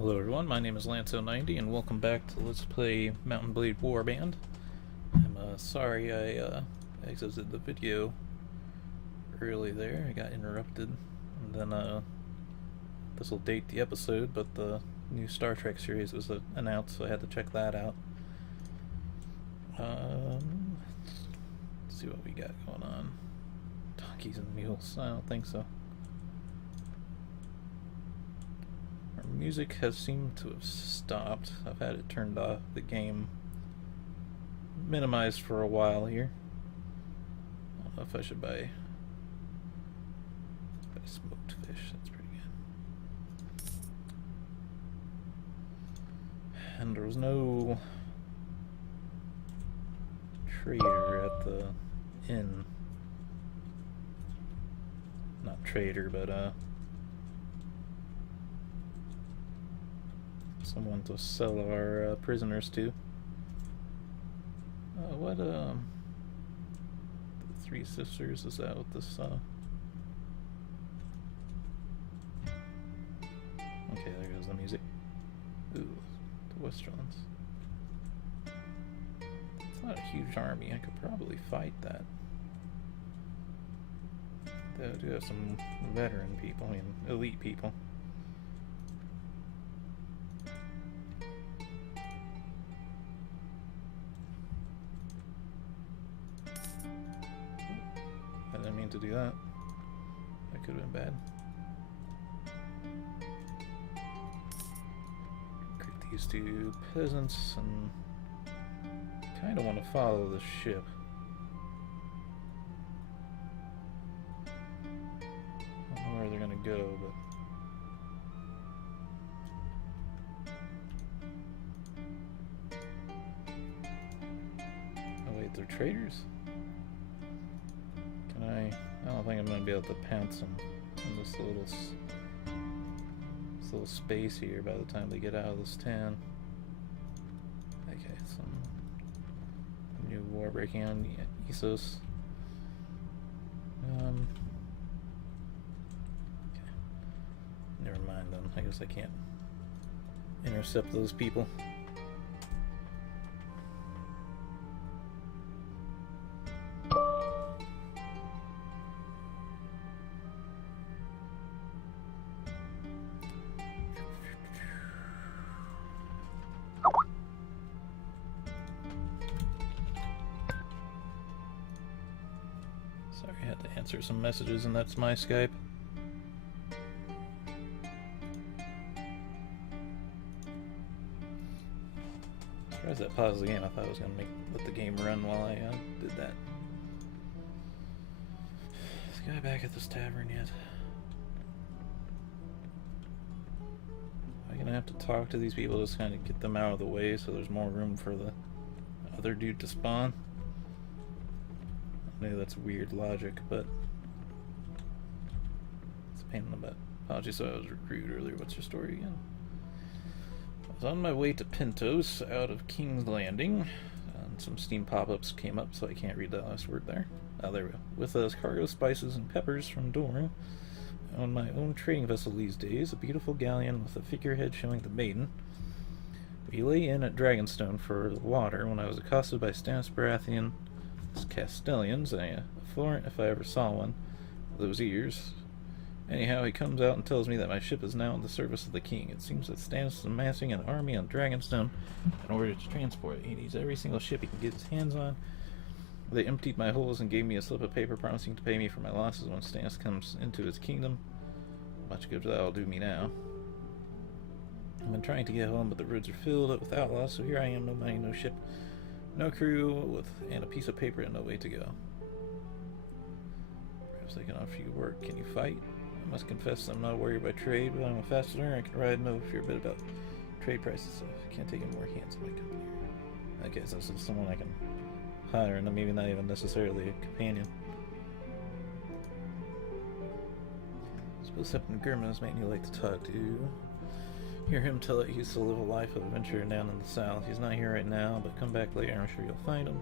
Hello everyone, my name is Lanso90 and welcome back to Let's Play Mountain Blade Warband. I'm sorry I exited the video early there. I got interrupted, and then this will date the episode, but the new Star Trek series was announced, so I had to check that out. Let's see what we got going on. Donkeys and mules, I don't think so. Music has seemed to have stopped. I've had it turned off, the game minimized for a while here. I don't know if I should buy smoked fish. That's pretty good. And there was no trader at the inn. Not trader, but someone to sell our prisoners to. The Three Sisters, is that what this okay, there goes the music. Ooh, the Westerlands. It's not a huge army. I could probably fight that. They do have some veteran people, I mean elite people. To do that. That could have been bad. Recruit these two peasants and kind of want to follow the ship. I don't know where they're going to go, but oh wait, they're traders? I don't think I'm going to be able to pounce them in this little space here by the time they get out of this town. Okay, some new war breaking on Essos. Okay. Never mind then. I guess I can't intercept those people. Sorry, I had to answer some messages, and that's my Skype. Surprised that paused the game. I thought I was going to let the game run while I did that. Is the guy back at this tavern yet? Am I going to have to talk to these people just kind of get them out of the way so there's more room for the other dude to spawn? I know that's weird logic, but it's a pain in the butt. Apologies, so I was rude earlier. What's your story again? I was on my way to Pintos out of King's Landing, and some Steam pop-ups came up, so I can't read the last word there. Oh, there we go. With cargo, spices, and peppers from Dorne. I own my own trading vessel these days, a beautiful galleon with a figurehead showing the maiden. We lay in at Dragonstone for the water when I was accosted by Stannis Baratheon. Castellians, a Florent if I ever saw one, those ears. Anyhow, he comes out and tells me that my ship is now in the service of the king. It seems that Stannis is amassing an army on Dragonstone in order to transport it. He needs every single ship he can get his hands on. They emptied my holes and gave me a slip of paper promising to pay me for my losses when Stannis comes into his kingdom. Much good that'll do me now. I've been trying to get home, but the roads are filled up with outlaws, so here I am, no money, no ship, no crew, and a piece of paper and no way to go. Perhaps I can offer you work. Can you fight? I must confess I'm not a warrior by trade, but I'm a fast learner. I can ride and know a fair bit about trade prices, so I can't take any more hands in my company. Okay, so this is someone I can hire, and maybe not even necessarily a companion. I suppose Captain Gurman is man you like to talk to. Hear him tell that he used to live a life of adventure down in the south. He's not here right now, but come back later, I'm sure you'll find him.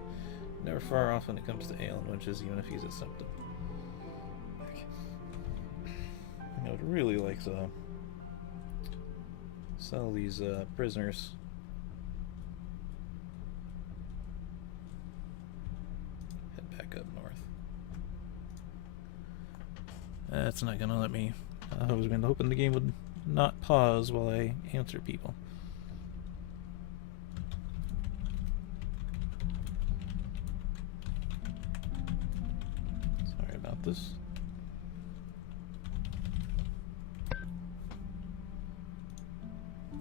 Never far off when it comes to ale and winches, even if he's a symptom. I would really like to Sell these prisoners. Head back up north. That's not gonna let me. I was hoping the game would not pause while I answer people. Sorry about this.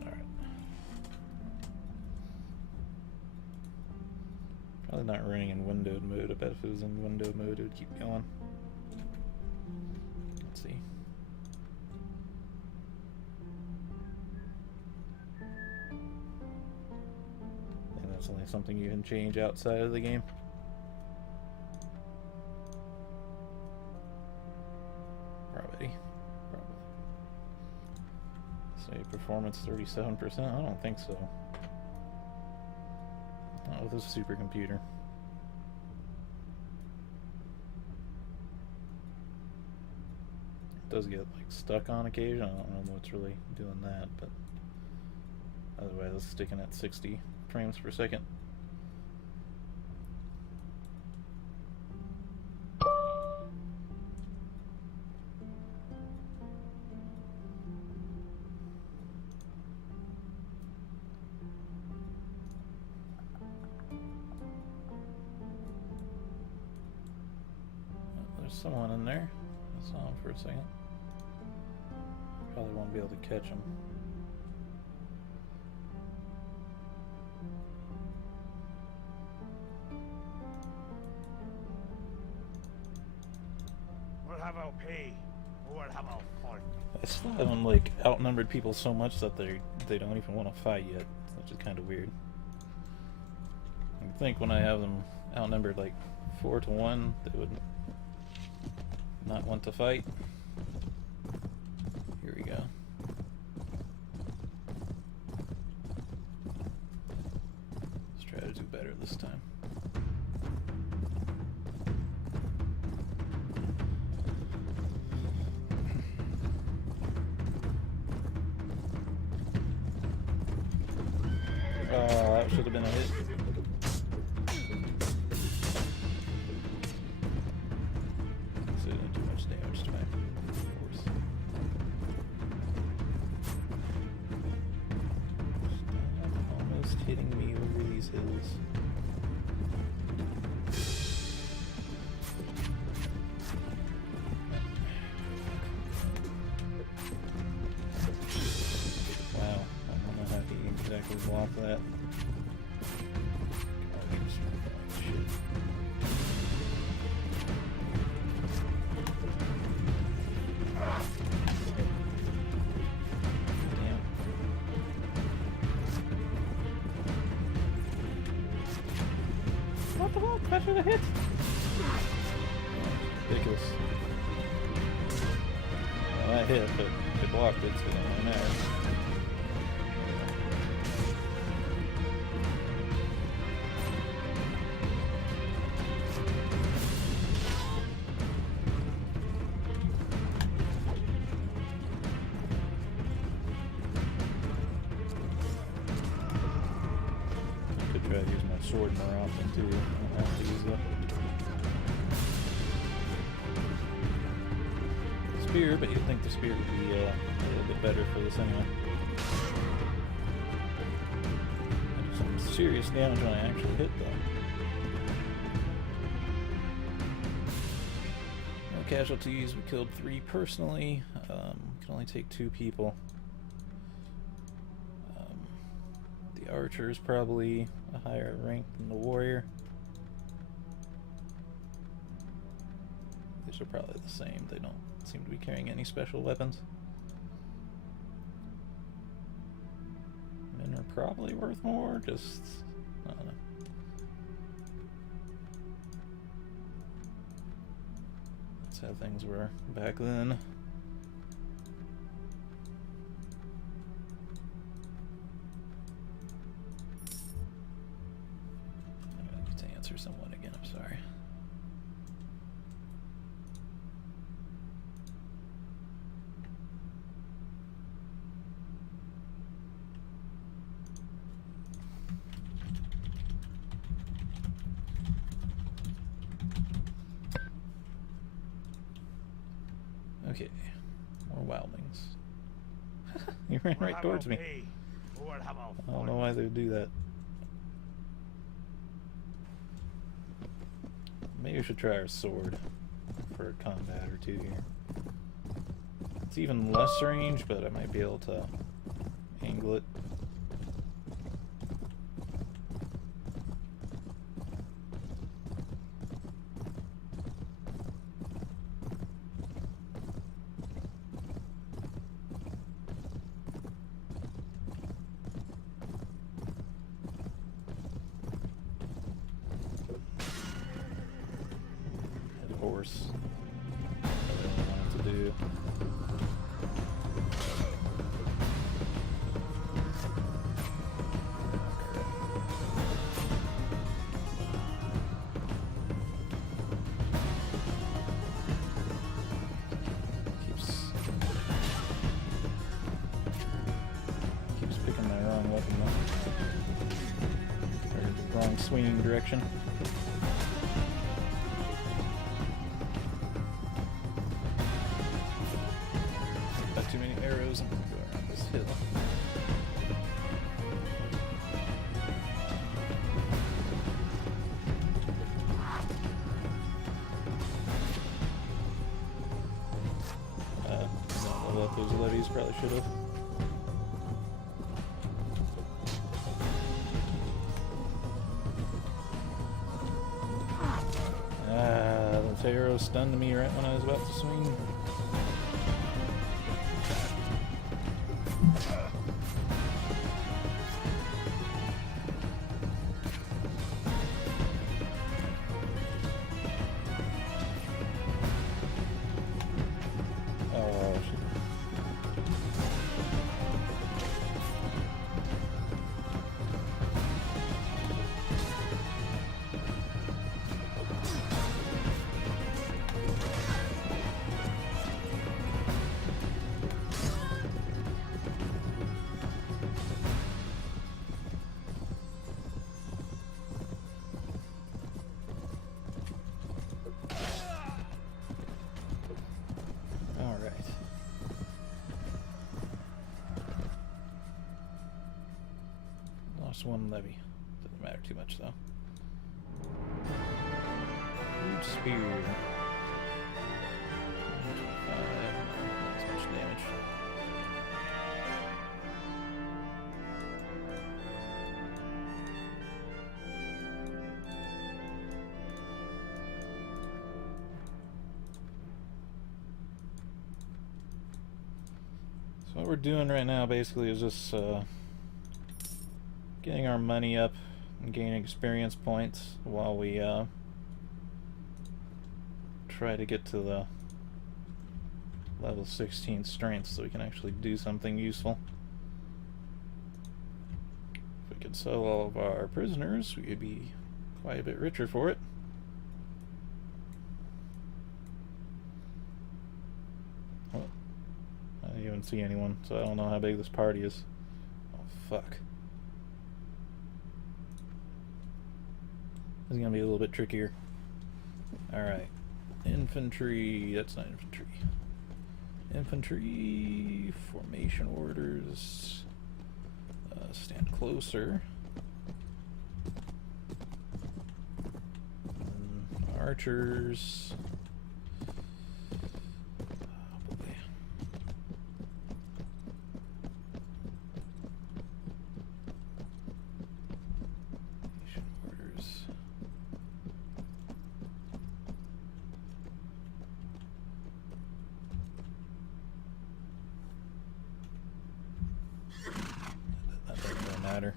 Alright. Probably not running in windowed mode. I bet if it was in windowed mode it would keep going. Let's see. And that's only something you can change outside of the game. Probably. Say performance 37%? I don't think so. Not with this supercomputer. It does get like stuck on occasion. I don't know what's really doing that, but otherwise it's sticking at 60 frames per second. There's someone in there. I saw him for a second. Probably won't be able to catch him. We'll have our pay. We'll have our fun. I still haven't like outnumbered people so much that they don't even want to fight yet, which is kind of weird. I think when I have them outnumbered like 4-1, they would not want to fight. Here we go. Let's try to do better this time. Oh, that should have been a hit. So it didn't do much damage to my force. Stop almost hitting me over these hills. Wow, I don't know how he exactly blocked that. What the hell? That should have hit! Ridiculous. Well, that hit, but it blocked it, so it don't really matter. Could try to use my sword more often too. I don't have to use the spear, but you'd think the spear would be a little bit better for this anyway. I do some serious damage when I actually hit though. No casualties. We killed 3 personally. Can only take 2 people. The archer is probably a higher rank than the warrior. These are probably the same. They don't seem to be carrying any special weapons. Men are probably worth more, just I don't know. That's how things were back then. I need to answer someone again, I'm sorry. Okay. More wildlings. You ran right towards me. I don't know why they would do that. Maybe we should try our sword for a combat or two here. It's even less range, but I might be able to angle it. Horse. I really wanted to do. Keeps picking my wrong weapon though. Or the wrong swinging direction. Too many arrows. I'm gonna go around this hill. Not level up those levies, probably should have. The arrow stunned me right when I was about to swing. Lost one levy. Doesn't matter too much though. Huge spear. Not too much damage. So what we're doing right now basically is just getting our money up and gaining experience points while we try to get to the level 16 strength so we can actually do something useful. If we could sell all of our prisoners, we could be quite a bit richer for it. Oh, I didn't even see anyone, so I don't know how big this party is. Oh, fuck. This is gonna be a little bit trickier. Alright. Infantry. That's not infantry. Infantry. Formation orders. Stand closer. Archers. Oh boy. Formation orders. That doesn't really matter.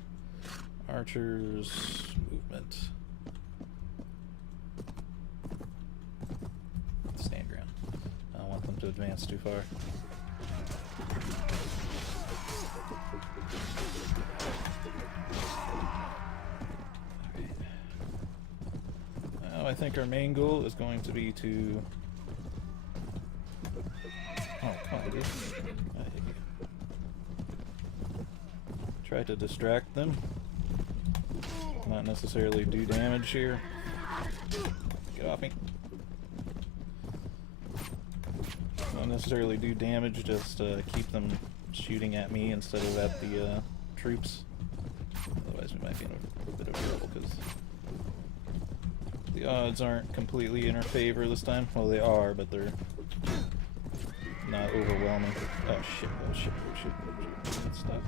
Archers, movement. Stand ground. I don't want them to advance too far. Now I think our main goal is going to be to... Oh, dude. Try to distract them. Not necessarily do damage here. Get off me. necessarily do damage, just keep them shooting at me instead of at the troops. Otherwise we might be in a bit of trouble, because the odds aren't completely in our favor this time. Well, they are, but they're not overwhelming. Oh shit, oh shit, oh shit, oh shit. Stop.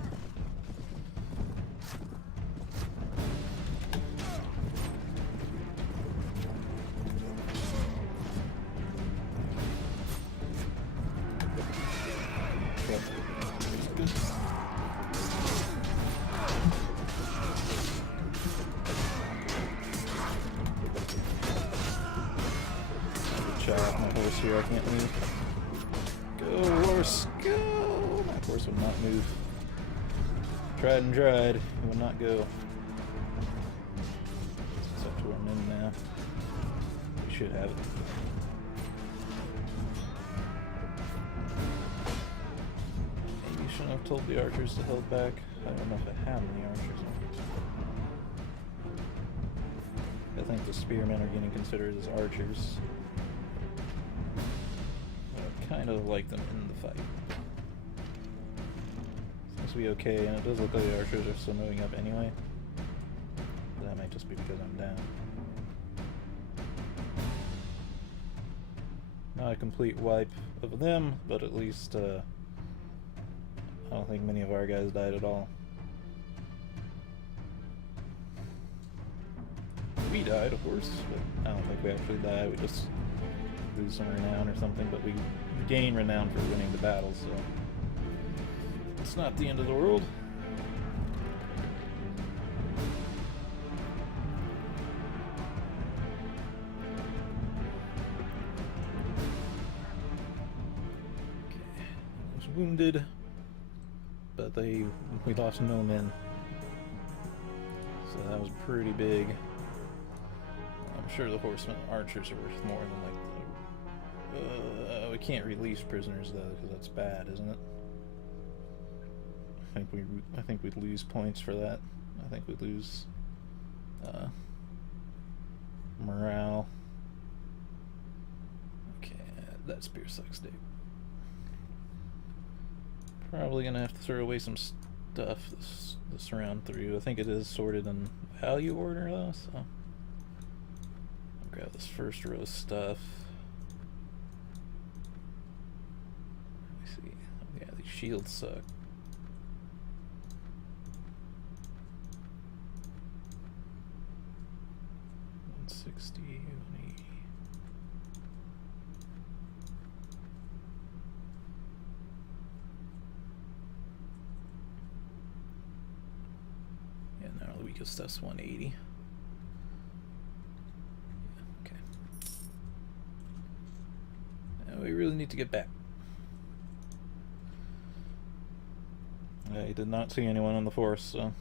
Here, I can't move. Go, horse, go! My horse would not move. Tried and tried, it would not go. It's up to our men now. We should have it. Maybe you shouldn't have told the archers to hold back. I don't know if I have any archers. I think the spearmen are getting considered as archers. Kind of like them in the fight. Seems to be okay, and it does look like the archers are still moving up anyway. But that might just be because I'm down. Not a complete wipe of them, but at least I don't think many of our guys died at all. We died, of course, but I don't think we actually died. We just lose some renown or something, but we gain renown for winning the battle, so it's not the end of the world. Okay, I was wounded, but we lost no men, so that was pretty big. I'm sure the horsemen archers are worth more than like we can't release prisoners though, because that's bad, isn't it? I think we'd lose points for that. I think we'd lose morale. Okay, that spear sucks, dude. Probably gonna have to throw away some stuff this round through. I think it is sorted in value order though, so I'll grab this first row of stuff. Shields suck. 160, 180. Yeah, now the weakest stuff's 180. Yeah, okay. Now we really need to get back. Yeah, he did not see anyone on the force, so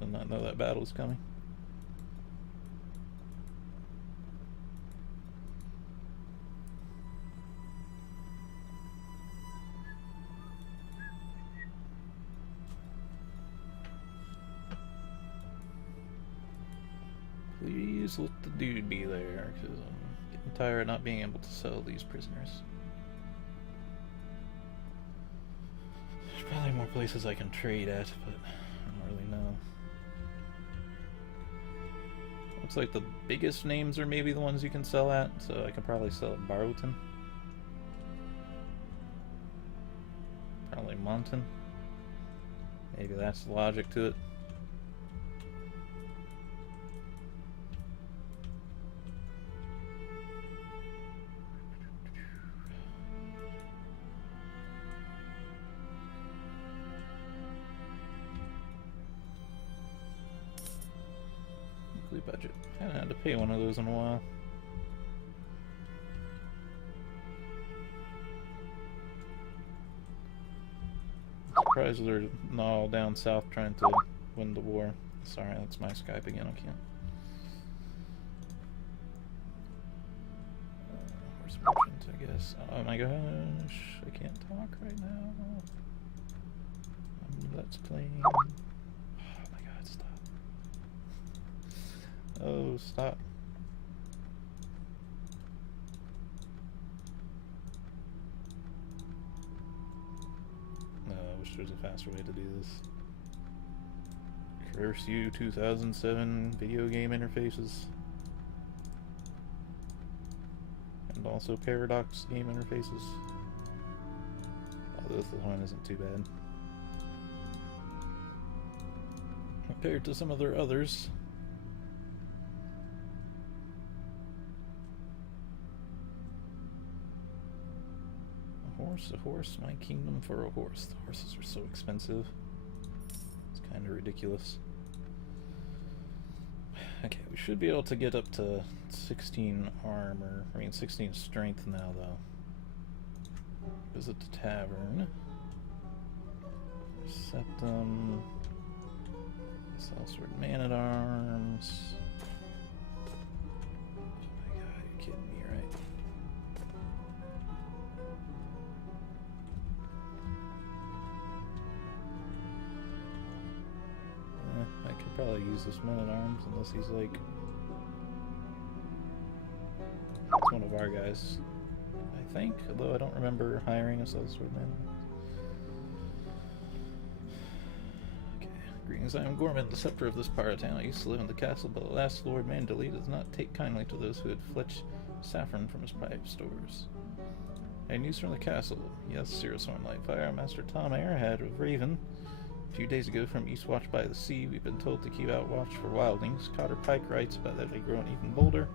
did not know that battle was coming. Please let the dude be there, because I'm getting tired of not being able to sell these prisoners. There's probably more places I can trade at, but I don't really know. Looks like the biggest names are maybe the ones you can sell at, so I can probably sell at Barlton. Probably Monton. Maybe that's the logic to it. Budget. I haven't had to pay one of those in a while. Surprised they're not all down south trying to win the war. Sorry, that's my Skype again. I can't. Where's merchant, I guess. Oh my gosh, I can't talk right now. Let's play. Oh, stop. there's a faster way to do this. Curse you, 2007 video game interfaces. And also Paradox game interfaces. Oh, this one isn't too bad. Compared to some of their others. A horse, my kingdom for a horse. The horses are so expensive. It's kind of ridiculous. Okay, we should be able to get up to 16 armor. I mean 16 strength now, though. Visit the tavern. Septum. Sellsword Man-at-Arms. Oh my god, you're kidding me, right? I could probably use this Man-at-Arms unless he's like... It's one of our guys, I think, although I don't remember hiring a Sellsword Man-at-Arms. Greetings, I am Gorman, the scepter of this part of town. I used to live in the castle, but alas, Lord Mandalay does not take kindly to those who had fletched saffron from his pipe stores. I had news from the castle. Yes, Cirrus Lightfire, Master Tom Airhead of Raven. A few days ago from Eastwatch by the Sea, we've been told to keep out watch for wildlings. Cotter Pike writes about that they've grown even bolder.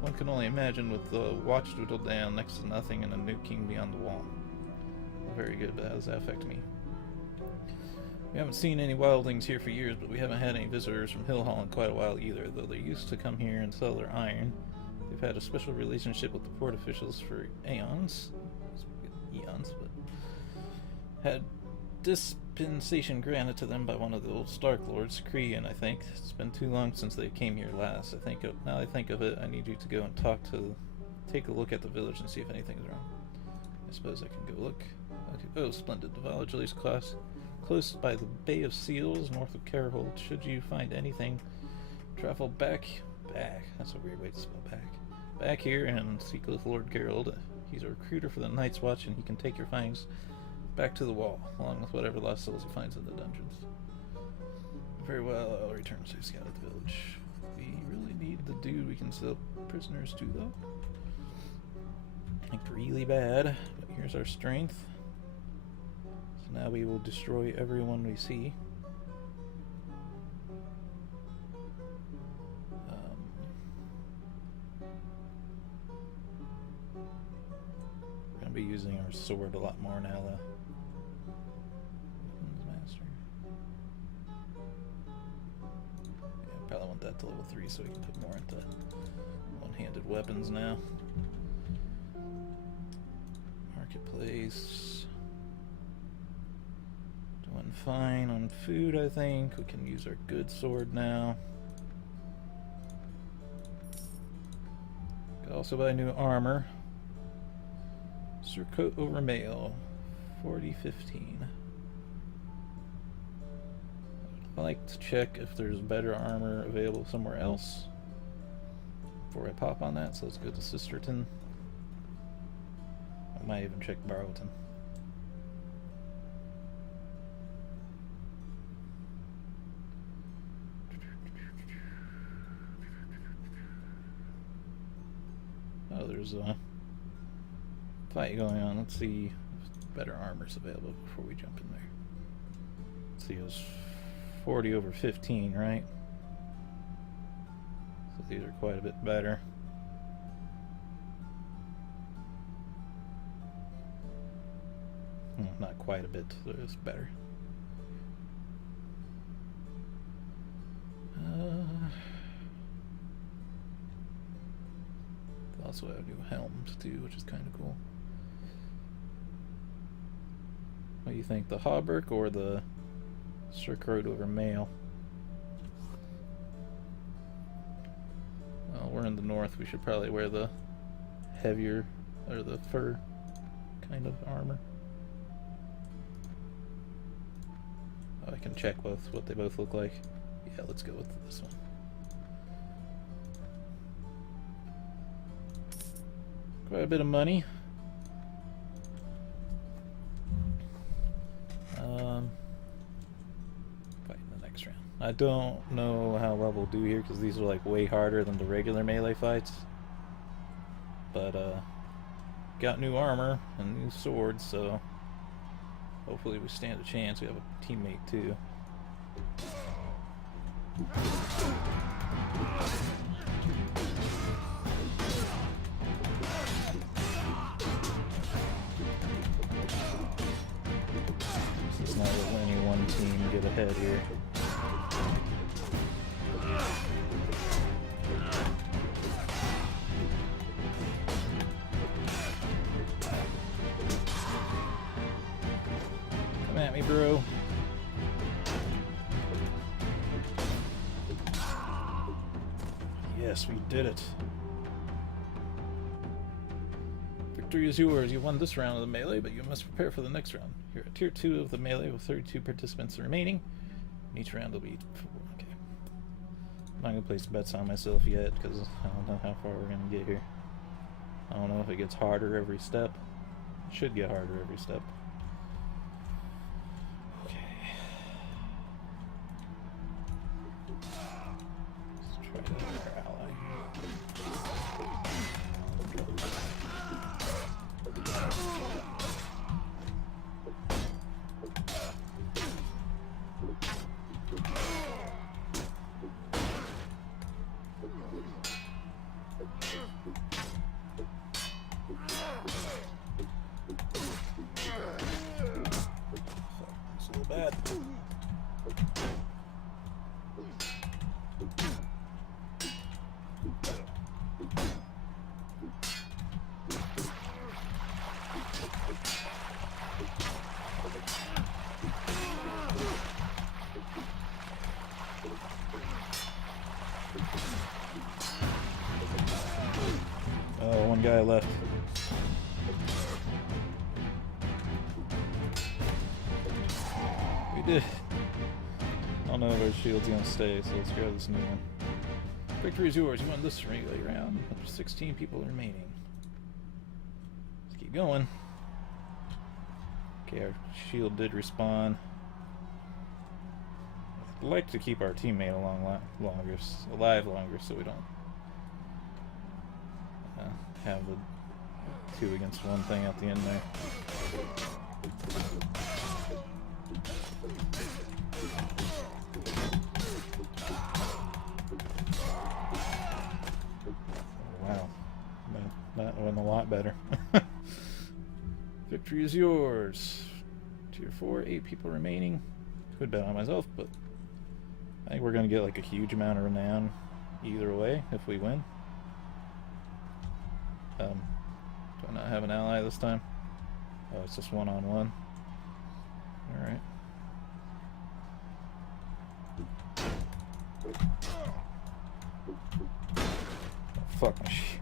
One can only imagine with the watch dwindled down next to nothing and a new king beyond the wall. Very good, but how does that affect me? We haven't seen any wildlings here for years, but we haven't had any visitors from Hillhall in quite a while either, though they used to come here and sell their iron. They've had a special relationship with the port officials for eons, but had dispensation granted to them by one of the old Stark Lords, Krian, I think. It's been too long since they came here last. Now I think of it, I need you to go and take a look at the village and see if anything's wrong. I suppose I can go look. Okay. Oh, splendid. The village is close by the Bay of Seals, north of Carehold. Should you find anything, travel back. That's a weird way to spell back here and seek with Lord Gerald. He's a recruiter for the Night's Watch, and he can take your findings back to the wall, along with whatever lost souls he finds in the dungeons. Very well, I'll return to scout at the village. We really need the dude we can sell prisoners to, though. Like, really bad, but here's our strength. Now we will destroy everyone we see. We're going to be using our sword a lot more now, though. Weapons Master. Yeah, probably want that to level 3 so we can put more into one-handed weapons now. Marketplace. Doing fine on food, I think. We can use our good sword now. Could also buy new armor. Surcoat over mail. 4015. I'd like to check if there's better armor available somewhere else before I pop on that, so let's go to Sisterton. I might even check Barlton. Oh, there's a fight going on. Let's see if better armor's available before we jump in there. Let's see, it was 40 over 15, right? So these are quite a bit better. Not quite a bit, it's better. Also have new helms too, which is kind of cool. What do you think, the hauberk or the surcoat over mail? Well, we're in the north. We should probably wear the heavier or the fur kind of armor. Oh, I can check both what they both look like. Yeah, let's go with this one. Quite a bit of money. Fight in the next round. I don't know how well we'll do here because these are like way harder than the regular melee fights. But got new armor and new swords, so hopefully we stand a chance. We have a teammate too. Let's not let any one team get ahead here. Come at me, bro. Yes, we did it. Victory is yours. You won this round of the melee, but you must prepare for the next round. You're at tier 2 of the melee with 32 participants remaining. Each round will be... Okay. I'm not going to place bets on myself yet, because I don't know how far we're going to get here. I don't know if it gets harder every step. It should get harder every step. Okay. Let's try to hit our ally. It's a little bad. Oh, one guy left. We did. I don't know if our shield's gonna stay, so let's grab this new one. Victory is yours. You won this relay round. There's 16 people remaining. Let's keep going. Okay, our shield did respawn. I'd like to keep our teammate alive longer, so we don't have the 2 against 1 thing at the end there. Wow, that went a lot better. Victory is yours. Tier 4, 8 people remaining. Could bet on myself, but I think we're gonna get like a huge amount of renown either way if we win. Do I not have an ally this time? Oh, it's just one-on-one. Alright. Oh, fuck my shit.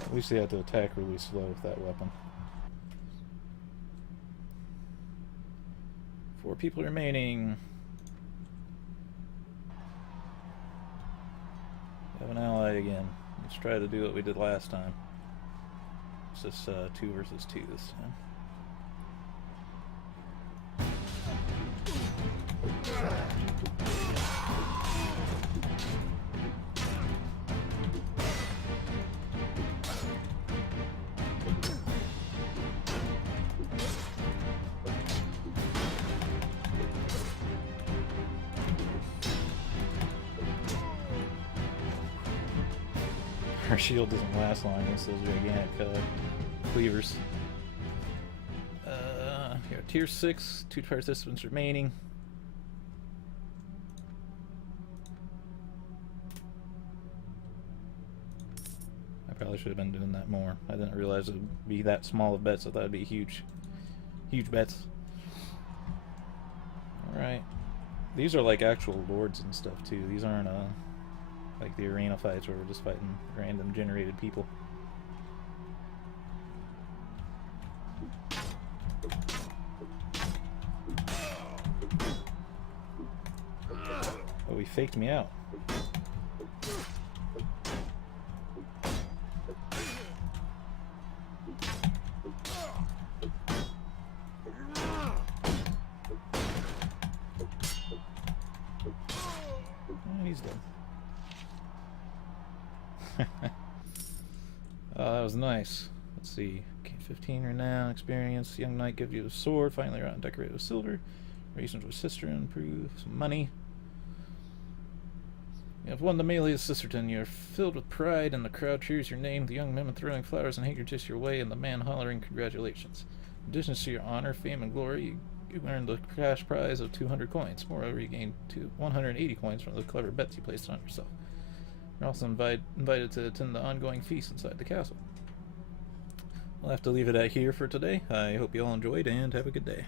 At least they have to attack really slow with that weapon. 4 people remaining. Have an ally again. Let's try to do what we did last time. It's just 2 versus 2 this time. Our shield doesn't last long against those gigantic cleavers. Here, tier 6, 2 participants remaining. I probably should have been doing that more. I didn't realize it would be that small of bets. I thought it'd be huge bets. Alright. These are like actual lords and stuff too. These aren't like the arena fights where we're just fighting random generated people. Oh, he faked me out. that was nice. Let's see. Okay, 15 renown, experience. Young knight gives you a sword, finally around decorated with silver. Reason to a sister, improve some money. You have won the melee of Sisterton. You're filled with pride, and the crowd cheers your name. The young women throwing flowers and handkerchiefs your way, and the man hollering congratulations. In addition to your honor, fame, and glory, you earned the cash prize of 200 coins. Moreover, you gained 180 coins from the clever bets you placed on yourself. You're also invited to attend the ongoing feast inside the castle. We'll have to leave it at here for today. I hope you all enjoyed, and have a good day.